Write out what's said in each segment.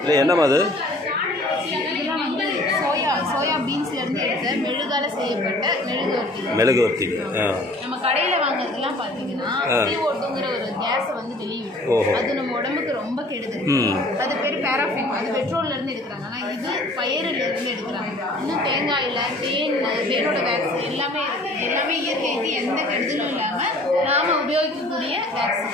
இல்லை என்னம்மா அது? சோயா பீன்ஸ்லேருந்து எடுத்த மெழுகால செய்யப்பட்ட மெழுகுவர்த்தி. நம்ம கடையில் வாங்குறதுலாம் பார்த்தீங்கன்னா CO2ங்கிற ஒரு கேஸை வந்து வெளியிடும். அது நம்ம உடம்புக்கு ரொம்ப கெடுதல். அது பேர் பேராஃபின். அது பெட்ரோல்லேருந்து எடுக்கிறாங்க. ஆனால் இது பயிரிலிருந்து எடுக்கிறாங்க. இன்னும் தேங்காயில் தேனோட வேக்ஸ் எல்லாமே இருக்குது. எல்லாமே இயற்கைக்கு எந்த கெடுதலும் இல்லாமல் நாம் உபயோகிக்கக்கூடிய வேக்ஸ்.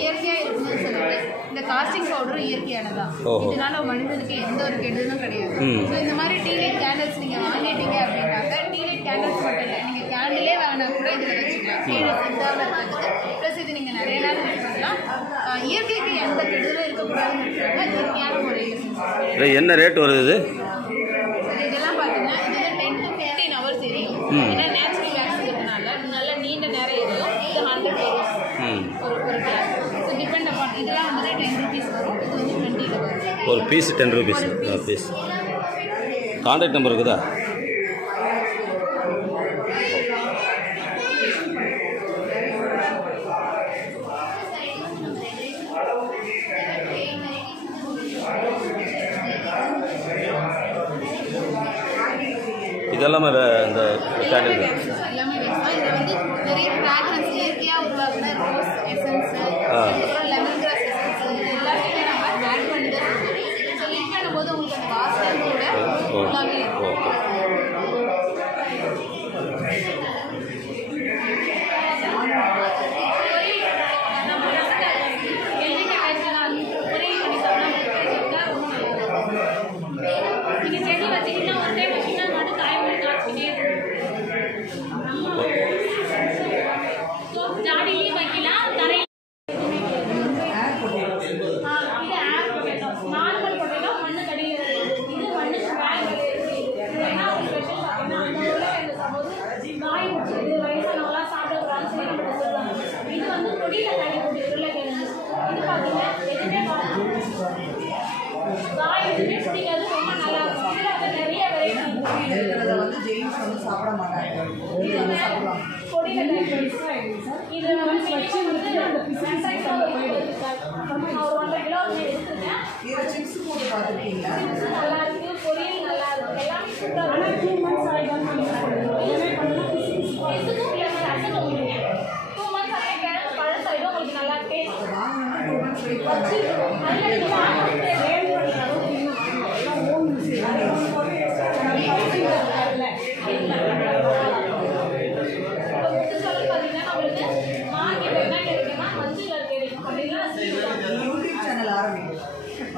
இயற்கையாக இருக்குன்னு சொல்லிட்டு இந்த காஸ்டிங் பவுடரும் இயற்கையானதான். இதனால மனிதனுக்கு எந்த ஒரு கெடுதலும் கிடையாது. ஸோ இந்த மாதிரி டீ லைட் கேண்டில்ஸ் நீங்கள் வாங்கிட்டீங்க அப்படின்னாக்க டீ லைட் கேண்டில்ஸ் மட்டும் இல்லை, நீங்கள் கேண்டிலே வேணா கூட இதில் வச்சுக்கலாம். இதாமல் இருக்கிறதுக்கு ப்ளஸ் இது நீங்கள் நிறைய நேரம் யூஸ் பண்ணலாம். இயற்கைக்கு எந்த கெடுதலும் இருக்கக்கூடாதுன்னு இருக்கிறாங்க இயற்கையான முறையில். என்ன ரேட் வருது? இதெல்லாம் பார்த்தீங்கன்னா இது 10 to 15 hours எரியும். ஏன்னா நேச்சுரல் வேக்ஸ் இருக்கிறதுனால நல்ல நீண்ட நேரம் எரியும். இது 100 வரும் ஒரு கிளாஸ். ஸோ டிபெண்ட் அப்பான் இதெல்லாம் வந்து 10 rupees வரும். இது வந்து 20 வரும். ஒரு piece 10 rupees. Piece. Contact number இருக்குதா? இதெல்லாமே இந்த கேண்டில் எல்லாமே வைக்கலாம். இதில் வந்து நிறைய ஃப்ராக்ரன்ஸ் இயற்கையாக உருவாக்குன ரோஸ் எசன்ஸ், அப்புறம் லெமன் கிராஸ் எசன்ஸ், இது எல்லாத்தையுமே நம்ம ஆட் பண்ணி தான் இருக்கும். ஸோ லிட் பண்ணும்போது உங்களுக்கு அந்த வாசனை கூட எல்லாமே இருக்கும்.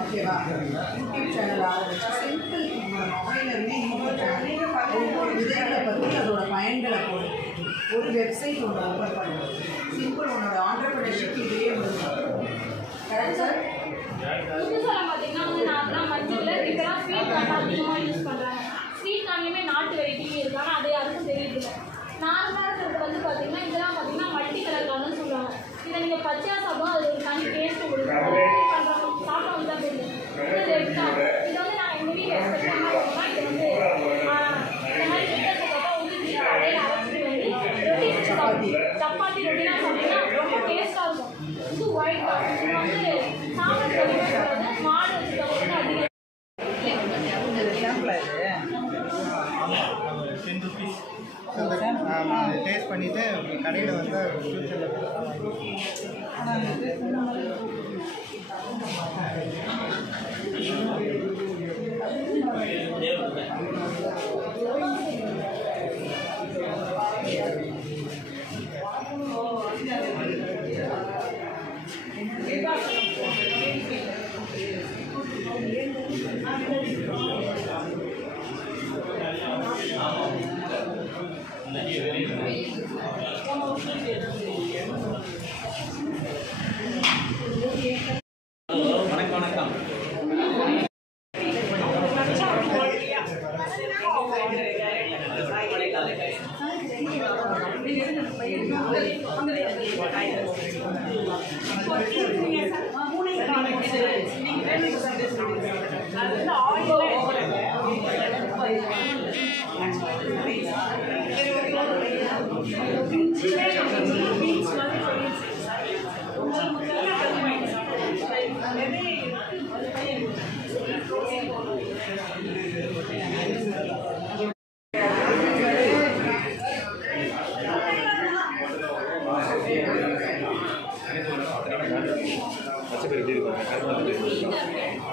ஓகேவா? யூடியூப் சேனல் ஆரம்பிச்சு சிம்பிள் மொபைலிருந்தே யூடியூப் சேனல் ஒவ்வொரு விதைகளை பற்றி அதோட பயன்களை போடு. ஒரு வெப்சைட் ஒன்று ஓப்பன் பண்ணு. சிம்பிள் உன்னோட ஆண்டர்பிரினர்ஷிப் இதே கரெக்ட் சார்? பார்த்தீங்கன்னா வந்து நான் மஞ்சள் இப்போலாம் ஸ்வீட் கார்ன் அதிகமாக யூஸ் பண்ணுறாங்க. ஸ்வீட் கார்ன்லேயுமே நாட்டு வெரைட்டியும் இருக்கு. ஆனால் அது யாருக்கும் தெரியுது. நார்மலாக இருக்கிறது வந்து பார்த்தீங்கன்னா இதெல்லாம் பார்த்தீங்கன்னா மல்டி கலர் கார்னு சொல்லுவாங்க. இதை நீங்கள் பச்சையாக சாப்பிடும் அது ஒரு தனி டேஸ்ட்டு கொடுக்கும். பண்ணுறவங்க சாப்பிட்டவங்க தான் தெரியும். இது ரெட் கார்ன். இது வந்து நான் எங்கள் வீட்டில் எக்ஸ்பெக்ட் பண்ண போனால் இது வந்து இந்த மாதிரி இருக்கிறதுக்காக வந்து வீட்டில் அடையில அரைச்சிட்டு வந்து ரொட்டி சப்பாத்தி ரொட்டிலாம் சாப்பிட்டீங்கன்னா ரொம்ப டேஸ்ட்டாக இருக்கும். இது ஒயிட் கார்ன். இது வந்து சாப்பிட்றது மாடு வச்சுக்கிறவங்க அதிகம். 10 rupees டேஸ்ட் பண்ணிவிட்டு கடையில் வந்து ஃபியூச்சரில்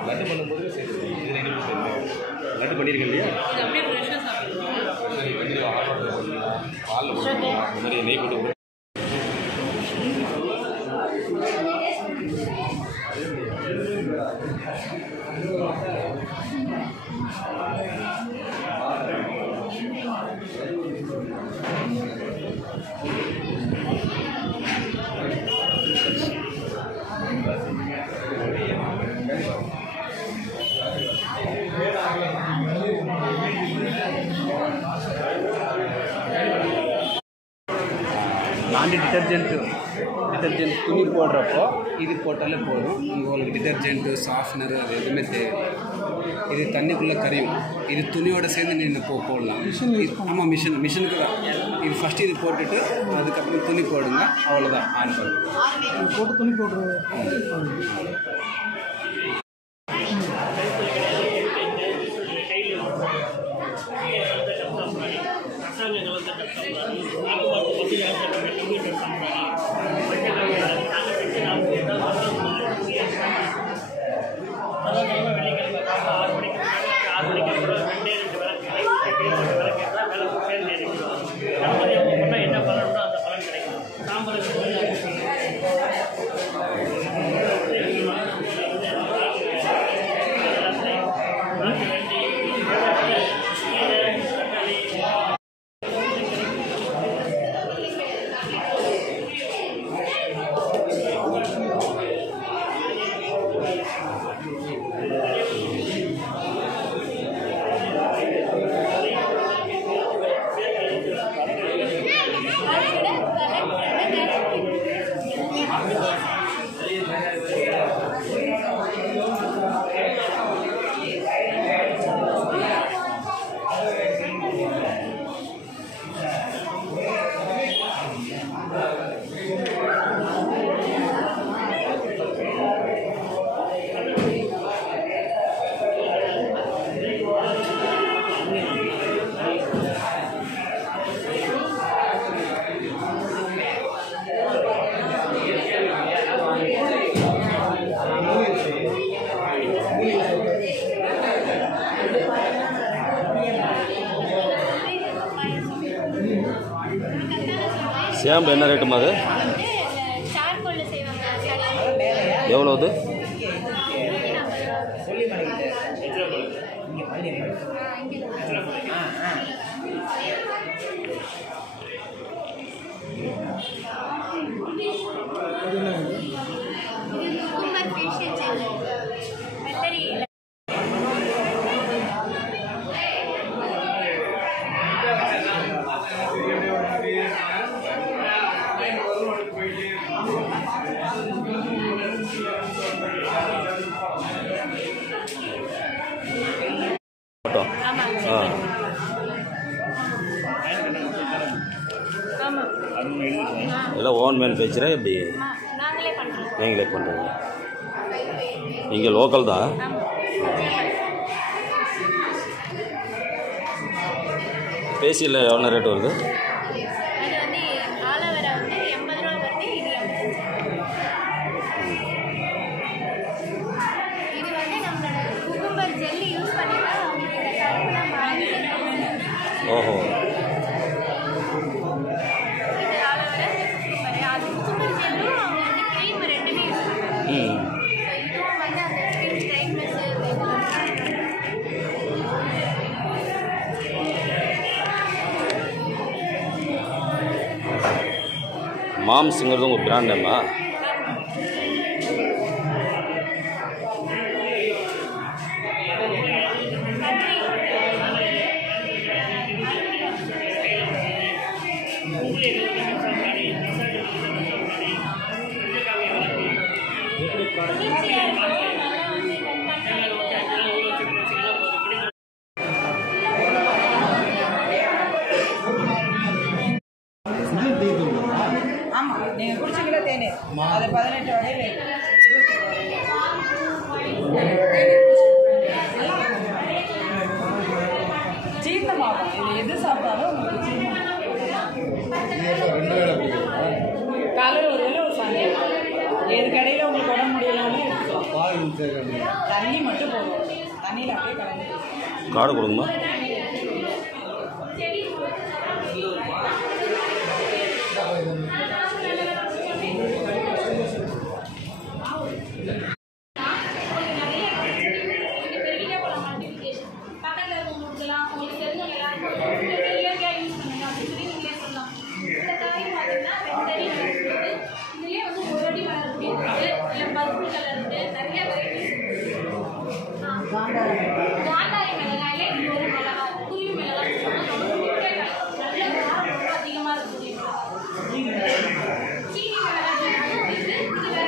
லட்டு பண்ணும்போது லட்டு பண்ணியிருக்கேன் இல்லையா? பால் இந்த மாதிரி நெய் போட்டு நான் டிட்டர்ஜென்ட் துணி போடுறப்போ இது போட்டாலே போதும். உங்களுக்கு டிட்டர்ஜென்ட்டு சாஃப்ட்னர் அது எதுவுமே தேவை. இது தண்ணிக்குள்ளே கரையும். இது துணியோடு சேர்ந்து நீங்கள் போடலாம். ஆமாம், மிஷினுக்கு தான். இது ஃபஸ்ட்டு இது போட்டுட்டு அதுக்கப்புறம் துணி போடுங்க, அவ்வளோதான். ஆன் பண்ணுங்க, போட்டு துணி போடுறது. என்ன பலனோ அந்த பலன் கிடைக்கும். சாம்பார் சேம்பு என்ன ரேட்டுமா அது? எவ்வளோ அது? எல்லாம் ஓன் மேனுஃபேக்சரா எப்படி? நீங்களே பண்ணுறீங்க? இங்கே லோக்கல் தான். பேசியில் எவ்வளோ ரேட் வருது? ஓஹோ, மாம்ஸுங்கிறது உங்கள் பிராண்ட் நேமா? ஆமாம், நீங்கள் குடிச்சிங்களா தேநீர்? அது 18 வகையில் தண்ணி மட்டும் போதும், தண்ணியில் அப்படியே கலந்து காடை கொடுங்கம்மா. காந்தாரி மிளகாயில இது ஒரு மிளகாய், குருவி மிளகாய் நல்ல காரம் ரொம்ப அதிகமாக இருக்கும். சீனி மிளகாய் இது வேற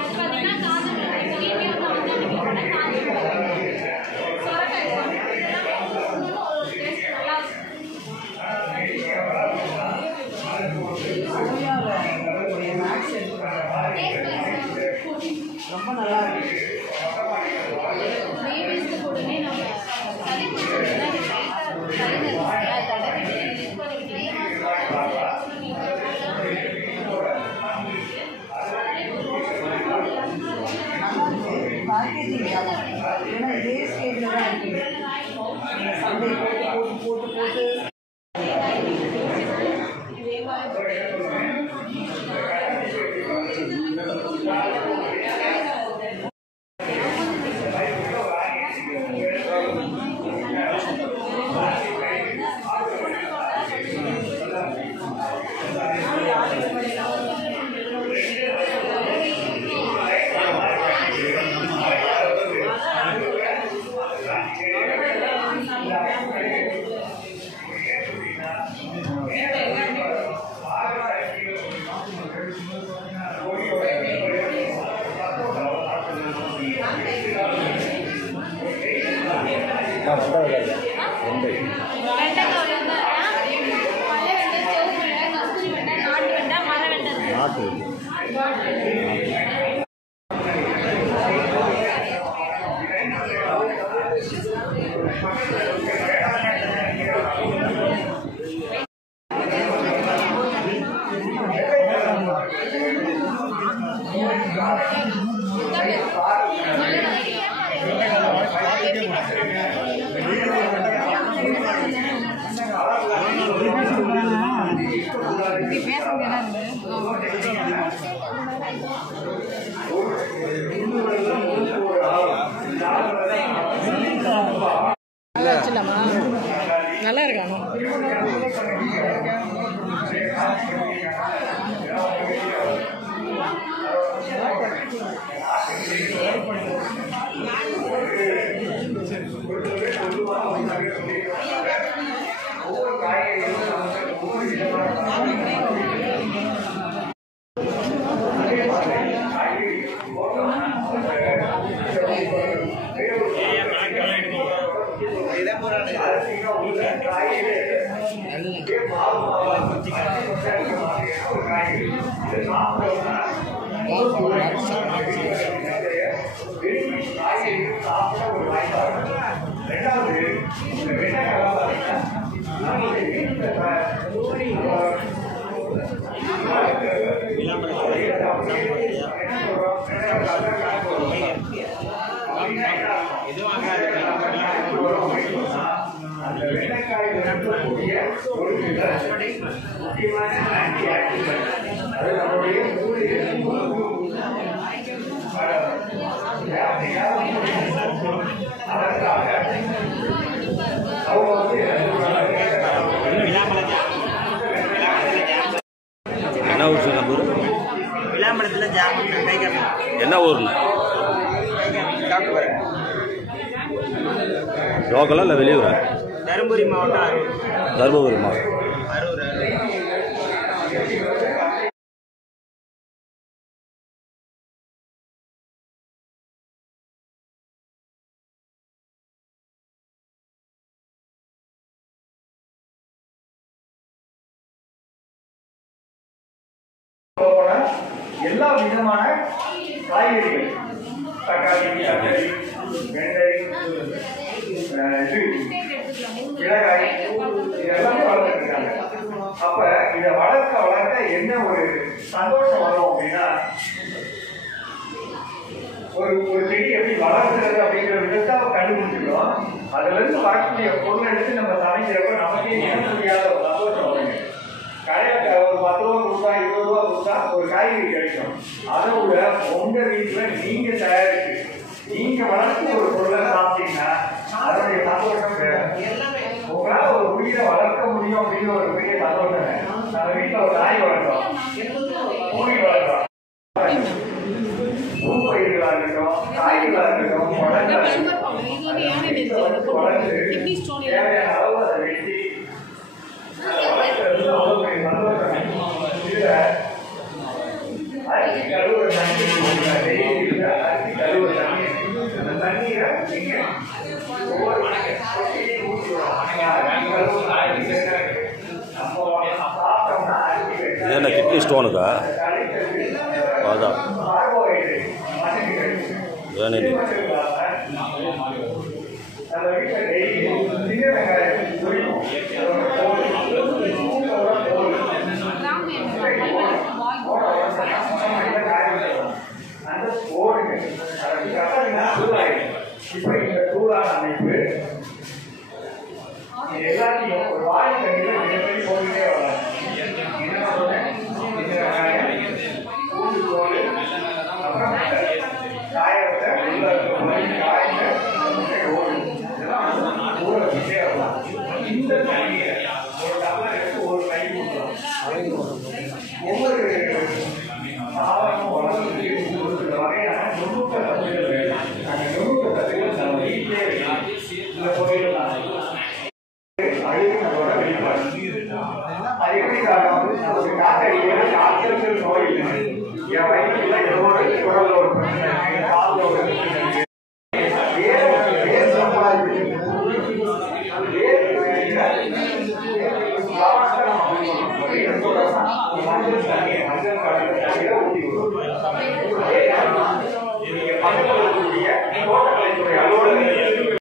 அது பார்த்தீங்கன்னா காஞ்ச மிளகாய், பெரிய மீன் காஞ்ச மிளகாய், காஞ்ச மிளகாய், சொரக்காய் இன்னொன்று ஒரு டேஸ்ட் நல்லா ரொம்ப நல்லா இருக்கு. பேபிஸ்க்கு உடனே நம்ம சளி பிடிச்சதுன்னா லைட்டாக தடவிட்டு பேக்கேஜிங் ஏன்னா இதே ஸ்டேஜில் தான் இருக்குது. நீங்கள் சண்டை போட்டு நாட்டு நல்லா இருக்கானோ என்ன ஊர் சார் நம்ம ஊர்? விளாம்பலத்தில் ஜாமன் கைகாமி. என்ன ஊர்ண்ணா? லோக்கலா இல்லை வெளியூரா? தருமபுரி மாவட்டம் அரூர். தருமபுரி மாவட்டம் அரூர். எல்லா விதமான காய்கறிகள், தக்காளி, வெண்டை, மிளகாய், இதெல்லாம் வளர்த்துருக்காங்க. அப்ப இதை வளர்க்க வளர்க்க என்ன ஒரு சந்தோஷம் வரும் அப்படின்னா, ஒரு செடி எப்படி வளர்க்கிறது அப்படிங்கிற விதத்தை அவ கண்டுபிடிச்சிக்கிறோம். அதுல இருந்து வரக்கூடிய பொருள் எடுத்து நம்ம சமைக்கிறப்ப நமக்கே என்ன முடியாத ஒரு சந்தோஷம் வருங்க. கடையில ஒரு 10 ரூபா கொடுத்தா 20 ரூபா கொடுத்தா ஒரு காய்கறி கிடைக்கும். அதை விட உங்க வீட்டுல நீங்க தயாரிச்சு நீங்க வளர்த்து ஒரு பொருளை சாப்பிட்டீங்கன்னா அதனுடைய சந்தோஷம் வேற. உங்களால ஒரு உயிரை வளர்க்க முடியும் அப்படின்னு ஒரு பெரிய சந்தோஷம். நம்ம வீட்டுல ஒரு நாய் வளர்க்கிறோம், கோழி வளர்க்கிறோம், பூப்பயிர்களா இருக்கட்டும், காய்களாக இருக்கட்டும், வளர்ந்து தேவையான அளவு அதை வெட்டி வளர்க்கிறது அவ்வளவு பெரிய சந்தோஷம். இதுல அரிசி கழுவுற தண்ணி டெய்லி அரிசி கழுவுற தண்ணி, அந்த தண்ணீரை நீங்க ஒவ்வொரு ஊற்றிடுவோம். சாப்பிட்டோம்னா அரிசி என்ன கிட்னி ஸ்டோனுக்கா? அதான் வேணே நம்ம வீட்டில் டெய்லி சின்ன வெங்காயம் பொரியும். அந்த போடுங்க இப்ப இந்த தூளான அமைப்பு எல்லாத்தையும் ஒரு வாய் தண்ணியில் மிகப்பெரிய போட்டுட்டே வரலாம். என்ன சொல்றேன், சின்ன வெங்காயம், பூண்டு தோல், அப்புறம் காயத்தை உள்ள காய்ந்த ஊற வச்சுட்டே வரலாம். இந்த தண்ணீரை ஒரு டம்ளர் எடுத்து ஒரு கை ஊற்றலாம். ஒவ்வொரு சாதனமும் வளர்ந்து ஒரு வகையான நுணுக்க சத்துகள் வேணும். அந்த நுணுக்க சத்துகள் நம்ம வீட்டிலே இந்த பொருள் அழுகினதோட வெளிப்பாடு. அது எப்படி காரணம், ஒரு காத்தடிக்கிற காய்ச்சல் நோய் இல்லை, என் வயிற்றுல ஏதோ ஒரு குரல்ல ஒரு பிரச்சனை இருக்கு, காலில் ஒரு பிரச்சனை இருக்கு, மஞ்சள்